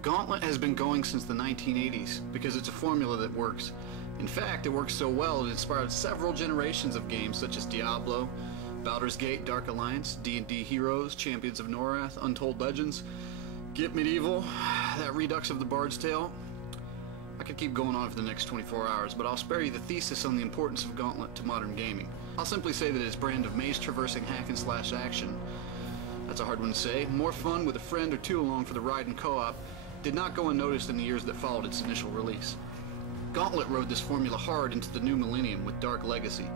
Gauntlet has been going since the 1980s because it's a formula that works. In fact, it works so well it inspired several generations of games such as Diablo, Baldur's Gate, Dark Alliance, D&D Heroes, Champions of Norath, Untold Legends, Get Medieval, that redux of the Bard's Tale. I could keep going on for the next 24 hours, but I'll spare you the thesis on the importance of Gauntlet to modern gaming. I'll simply say that its brand of maze-traversing hack-and-slash action, that's a hard one to say, more fun with a friend or two along for the ride and co-op, did not go unnoticed in the years that followed its initial release. Gauntlet rode this formula hard into the new millennium with Dark Legacy,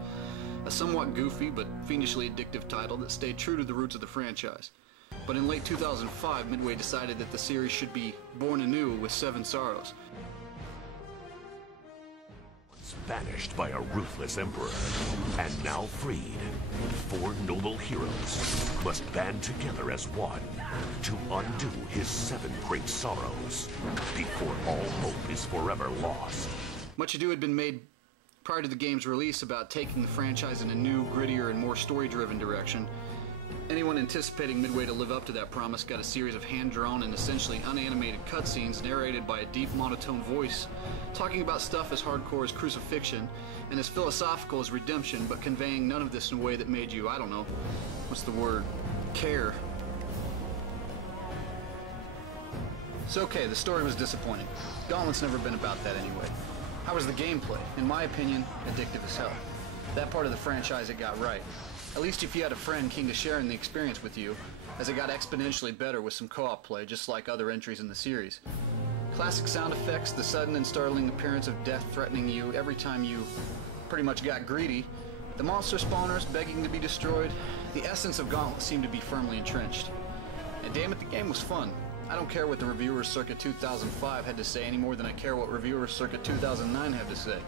a somewhat goofy but fiendishly addictive title that stayed true to the roots of the franchise. But in late 2005, Midway decided that the series should be born anew with Seven Sorrows. Banished by a ruthless emperor, and now freed, four noble heroes must band together as one to undo his seven great sorrows before all hope is forever lost. Much ado had been made prior to the game's release about taking the franchise in a new, grittier, and more story-driven direction. Anyone anticipating Midway to live up to that promise got a series of hand-drawn and essentially unanimated cutscenes narrated by a deep, monotone voice, talking about stuff as hardcore as crucifixion and as philosophical as redemption, but conveying none of this in a way that made you, I don't know, what's the word, care. So okay, the story was disappointing. Gauntlet's never been about that anyway. How was the gameplay? In my opinion, addictive as hell. That part of the franchise it got right. At least if you had a friend keen to share in the experience with you, as it got exponentially better with some co-op play, just like other entries in the series. Classic sound effects, the sudden and startling appearance of death threatening you every time you pretty much got greedy, the monster spawners begging to be destroyed, the essence of Gauntlet seemed to be firmly entrenched. And damn it, the game was fun. I don't care what the reviewers circa 2005 had to say any more than I care what reviewers circa 2009 have to say.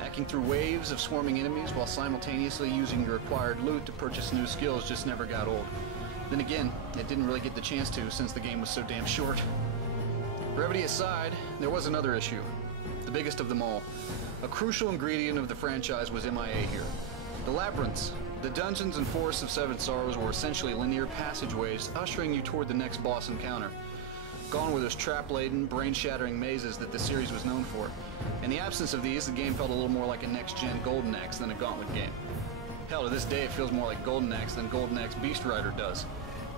Hacking through waves of swarming enemies while simultaneously using your acquired loot to purchase new skills just never got old. Then again, it didn't really get the chance to since the game was so damn short. Brevity aside, there was another issue. The biggest of them all. A crucial ingredient of the franchise was MIA here. The labyrinths, the dungeons and forests of Seven Sorrows were essentially linear passageways ushering you toward the next boss encounter. Gone were those trap-laden, brain-shattering mazes that the series was known for. In the absence of these, the game felt a little more like a next-gen Golden Axe than a Gauntlet game. Hell, to this day it feels more like Golden Axe than Golden Axe Beast Rider does.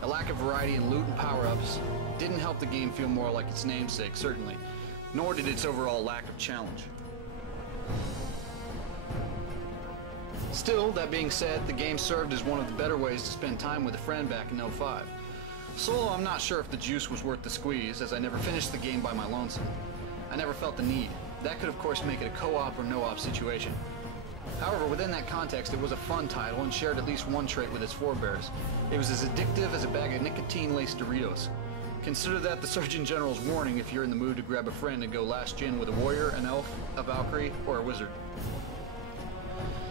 A lack of variety in loot and power-ups didn't help the game feel more like its namesake, certainly, nor did its overall lack of challenge. Still, that being said, the game served as one of the better ways to spend time with a friend back in '05. Solo, I'm not sure if the juice was worth the squeeze, as I never finished the game by my lonesome. I never felt the need. That could of course make it a co-op or no-op situation. However, within that context, it was a fun title and shared at least one trait with its forebears. It was as addictive as a bag of nicotine-laced Doritos. Consider that the Surgeon General's warning if you're in the mood to grab a friend and go last gen with a warrior, an elf, a Valkyrie, or a wizard.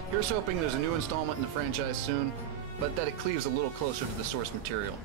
Here's hoping there's a new installment in the franchise soon, but that it cleaves a little closer to the source material.